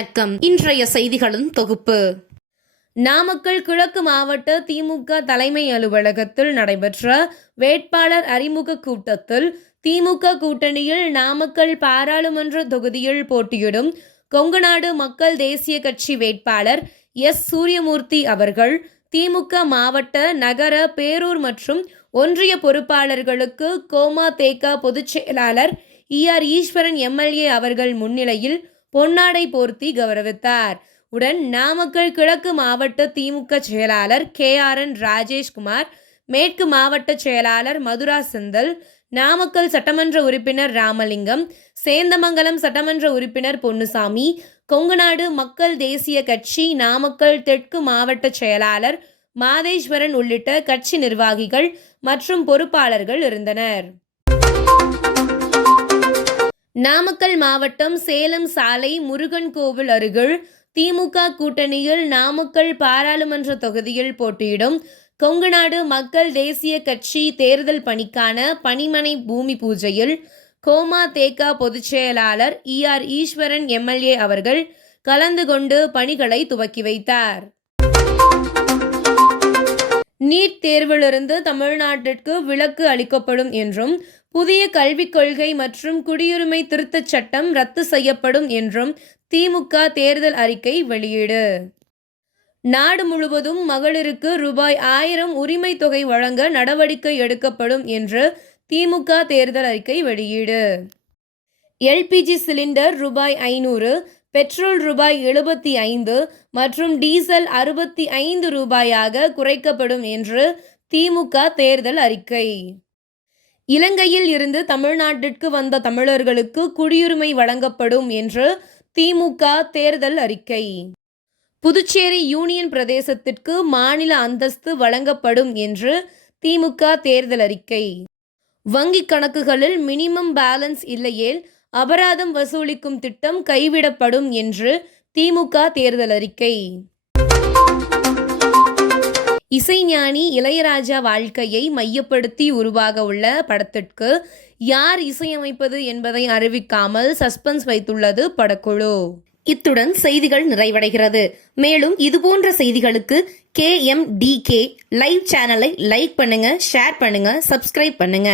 வணக்கம். இன்றைய செய்திகளின் தொகுப்பு. நாமக்கல் கிழக்கு மாவட்ட திமுக தலைமை அலுவலகத்தில் நடைபெற்ற வேட்பாளர் அறிமுக கூட்டத்தில் திமுக கூட்டணியில் நாமக்கல் பாராளுமன்ற தொகுதியில் போட்டியிடும் கொங்குநாடு மக்கள் தேசிய கட்சி வேட்பாளர் எஸ். சூரியமூர்த்தி அவர்கள் திமுக மாவட்ட நகர பேரூர் மற்றும் ஒன்றிய பொறுப்பாளர்களுக்கு கோமா தேக்கா பொதுச் செயலாளர் இஆர் ஈஸ்வரன் எம்எல்ஏ அவர்கள் முன்னிலையில் பொன்னாடை போர்த்தி கௌரவித்தார். உடன் நாமக்கல் கிழக்கு மாவட்ட திமுக செயலாளர் கே ஆர் என் ராஜேஷ்குமார் மேற்கு மாவட்ட செயலாளர் மதுரா செந்தல் நாமக்கல் சட்டமன்ற உறுப்பினர் ராமலிங்கம் சேந்தமங்கலம் சட்டமன்ற உறுப்பினர் பொன்னுசாமி கொங்குநாடு மக்கள் தேசிய கட்சி நாமக்கல் தெற்கு மாவட்ட செயலாளர் மாதேஸ்வரன் உள்ளிட்ட கட்சி நிர்வாகிகள் மற்றும் பொறுப்பாளர்கள் இருந்தனர். நாமக்கல் மாவட்டம் சேலம் சாலை முருகன் கோவில் அருகில் திமுக கூட்டணியில் நாமக்கல் பாராளுமன்ற தொகுதியில் போட்டியிடும் கொங்குநாடு மக்கள் தேசிய கட்சி தேர்தல் பணிக்கான பணிமனை பூமி பூஜையில் கோமா தேகா பொதுச் செயலாளர் இஆர் ஈஸ்வரன் எம்எல்ஏ அவர்கள் கலந்து கொண்டு பணிகளை துவக்கி வைத்தார். நீட் தேர்விலிருந்து தமிழ்நாட்டிற்கு விலக்கு அளிக்கப்படும் என்றும் புதிய கல்விக் கொள்கை மற்றும் குடியுரிமை திருத்தச் சட்டம் ரத்து செய்யப்படும் என்றும் திமுக தேர்தல் அறிக்கை வெளியீடு. நாடு முழுவதும் மகளிருக்கு ரூபாய் ஆயிரம் உரிமை தொகை வழங்க நடவடிக்கை எடுக்கப்படும் என்று திமுக தேர்தல் அறிக்கை வெளியீடு. எல்பிஜி சிலிண்டர் ரூபாய் ஐநூறு பெட்ரோல் ரூபாய் எழுபத்தி ஐந்து மற்றும் டீசல் அறுபத்தி ஐந்து ரூபாயாக குறைக்கப்படும் என்று திமுக தேர்தல் அறிக்கை. இலங்கையில் இருந்து தமிழ்நாட்டிற்கு வந்த தமிழர்களுக்கு குடியுரிமை வழங்கப்படும் என்று திமுக தேர்தல் அறிக்கை. புதுச்சேரி யூனியன் பிரதேசத்திற்கு மாநில அந்தஸ்து வழங்கப்படும் என்று திமுக தேர்தல் அறிக்கை. வங்கிக் கணக்குகளில் மினிமம் பேலன்ஸ் இல்லையேல் அபராதம் வசூலிக்கும் திட்டம் கைவிடப்படும் என்று திமுக தேர்தல் அறிக்கை. இசைஞானி இளையராஜா வாழ்க்கையை மையப்படுத்தி உருவாக உள்ள படத்திற்கு யார் இசையமைப்பது என்பதை அறிவிக்காமல் சஸ்பென்ஸ் வைத்துள்ளது படக்குழு. இத்துடன் செய்திகள் நிறைவடைகிறது. மேலும் இதுபோன்ற செய்திகளுக்கு K M D K live சேனலை லைக் பண்ணுங்க ஷேர் பண்ணுங்க சப்ஸ்கிரைப் பண்ணுங்க.